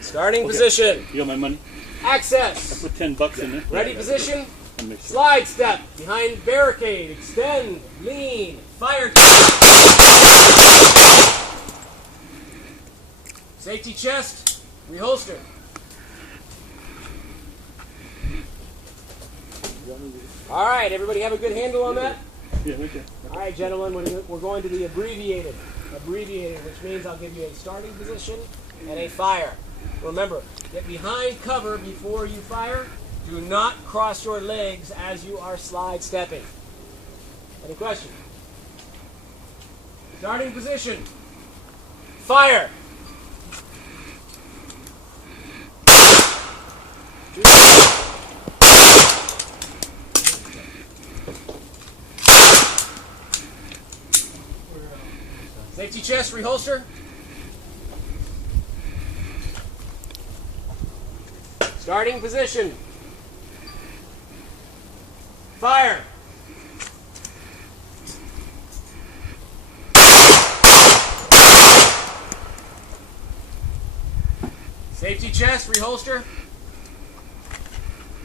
Starting position. You got my money? Access. I put $10 in there. Ready position. Slide step. Behind barricade. Extend. Lean. Fire. Safety chest. Reholster. All right, everybody have a good handle on that? Yeah, right there. All right, gentlemen, we're going to the abbreviated, which means I'll give you a starting position and a fire. Remember, get behind cover before you fire. Do not cross your legs as you are slide stepping. Any questions? Starting position. Fire. Safety chest, reholster. Starting position. Fire. Safety chest, reholster.